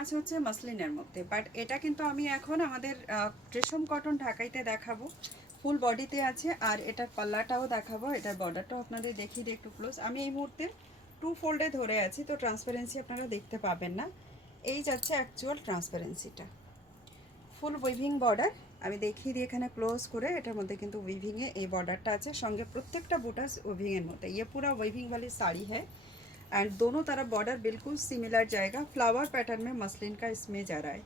আছে হচ্ছে মাসলিনের মধ্যে, বাট এটা কিন্তু আমি এখন আমাদের রেশম কটন ঢাকাইতে দেখাবো। ফুল বডিতে আছে, আর এটার পাল্লাটাও দেখাবো, এটার বর্ডারটাও আপনাদের দেখিয়ে দিই একটু ক্লোজ। আমি এই মুহূর্তে 2 ফোল্ডে ধরে আছি, তো ট্রান্সপারেন্সি আপনারা দেখতে পাবেন না। এই যাচ্ছে অ্যাকচুয়াল ট্রান্সপারেন্সিটা। ফুল উইভিং বর্ডার আমি দেখিয়ে দিই এখানে ক্লোজ করে। এটার মধ্যে কিন্তু উইভিংয়ে এই বর্ডারটা আছে, সঙ্গে প্রত্যেকটা বুটাস উইভিংয়ের মধ্যে। ये पूरा वीविंग वाली साड़ी है एंड दोनों तरफ बॉर्डर बिल्कुल सिमिलर जाएगा। फ्लावर पैटर्न में मसलिन का इसमें जा रहा है,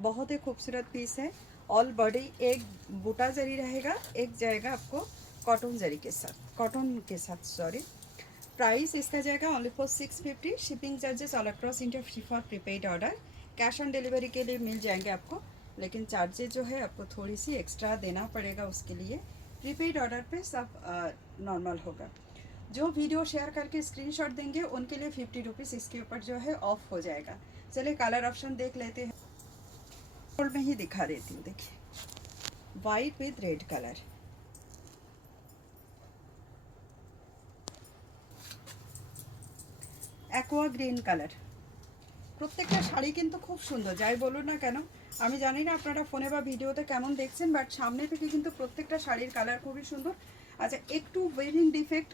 बहुत ही खूबसूरत पीस है। ऑल बॉडी एक बूटा जरी रहेगा, एक जाएगा आपको कॉटन जरी के साथ, कॉटन के साथ सॉरी। प्राइस इसका जाएगा only for 650। Shipping charges all across India free for prepaid order. Cash on delivery के लिए मिल जाएंगे आपको, लेकिन चार्जेस जो है आपको थोड़ी सी एक्स्ट्रा देना पड़ेगा उसके लिए। प्रीपेड ऑर्डर पे सब नॉर्मल होगा। जो वीडियो शेयर करके स्क्रीनशॉट देंगे उनके लिए 50 रुपीज़ इसके ऊपर जो है ऑफ हो जाएगा। चलिए कलर ऑप्शन देख लेते हैं। गोल्ड में ही दिखा देती हूँ, देखिए white with red colour, aqua green colour. প্রত্যেকটা শাড়ি কিন্তু খুব সুন্দর, যাই বলুন না কেন। আমি জানি না আপনারা ফোনে বা ভিডিওতে কেমন দেখছেন, বাট সামনে থেকে কিন্তু প্রত্যেকটা শাড়ির কালার খুবই সুন্দর। আচ্ছা, একটু ওয়েভিং ডিফেক্ট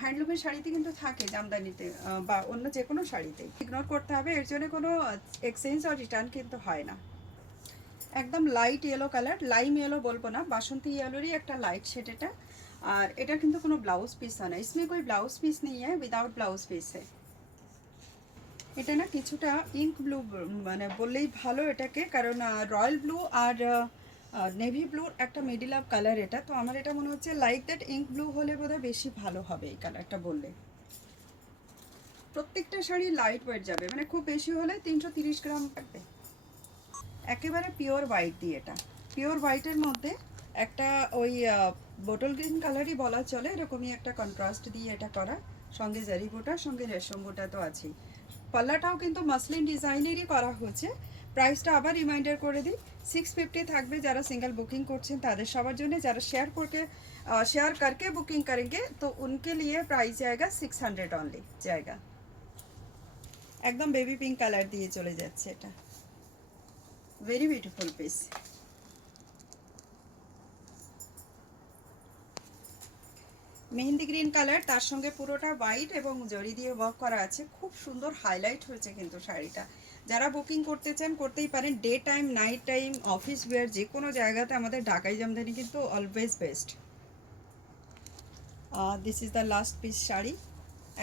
হ্যান্ডলুমের শাড়িতে কিন্তু থাকে, জামদানিতে বা অন্য যে কোনো শাড়িতে ইগনোর করতে হবে, এর জন্য কোনো এক্সচেঞ্জ আর রিটার্ন কিন্তু হয় না। একদম light yellow colour, lime yellow বলবো না, বাসন্তী ইয়েলোরই একটা লাইট শেড এটা। আর এটা কিন্তু কোনো ব্লাউজ পিস হয় না, इसमें कोई ब्लाउज पीस नहीं है, विदाउट ब्लाउज पीस है। এটা না কিছুটা ইঙ্ক ব্লু মানে বললেই ভালো এটাকে, কারণ রয়্যাল ব্লু আর নেভি ব্লুর একটা মিডিল আপ কালার এটা। তো আমার এটা মনে হচ্ছে লাইক দ্যাট ইঙ্ক ব্লু হলে বোধহয় বেশি ভালো হবে এই কালারটা বললে। প্রত্যেকটা শাড়ি লাইট ওয়েট যাবে, মানে খুব বেশি হলে 330 গ্রাম থাকবে। একেবারে পিওর হোয়াইট দিয়ে, এটা পিওর হোয়াইটের মধ্যে একটা ওই বোটল গ্রিন কালারই বলা চলে, এরকমই একটা কন্ট্রাস্ট দিয়ে এটা করা, সঙ্গে জারি বোটা, সঙ্গে রেশম বোটা তো আছেই। পাল্লাটাও কিন্তু মাসলিন ডিজাইনেরই করা হয়েছে। প্রাইসটা আবার রিমাইন্ডার করে দিই, 650 থাকবে। যারা সিঙ্গেল বুকিং করছেন তাদের সবার জন্য, যারা शेयर करके बुकिंग करेंगे तो उनके लिए प्राइस जाएगा 600 অনলি जाएगा। একদম বেবি পিঙ্ক কালার দিয়ে চলে যাচ্ছে এটা, very beautiful piece. Mehendi green colour, তার সঙ্গে পুরোটা হোয়াইট এবং জরি দিয়ে ওয়ার্ক করা আছে, খুব সুন্দর হাইলাইট হয়েছে কিন্তু শাড়িটা। যারা বুকিং করতে চান করতেই পারেন, day time night time office wear যে কোনো জায়গাতে আমাদের ঢাকাই জামদানি কিন্তু always best. This is the last piece sari,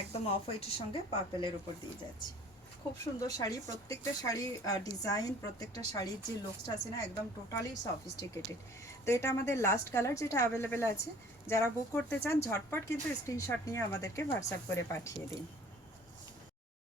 একদম অফ হোয়াইটের সঙ্গে পার্পেলের উপর দিয়ে যাচ্ছে। খুব সুন্দর শাড়ি, প্রত্যেকটা শাড়ি ডিজাইন, প্রত্যেকটা শাড়ির যে লুকসটা আছে না, একদম টোটালি সফিস্টিকেটেড। তো এটা আমাদের লাস্ট কালার যেটা অ্যাভেলেবেল আছে। যারা বুক করতে চান ঝটপট কিন্তু স্ক্রিনশট নিয়ে আমাদেরকে হোয়াটসঅ্যাপ করে পাঠিয়ে দিন।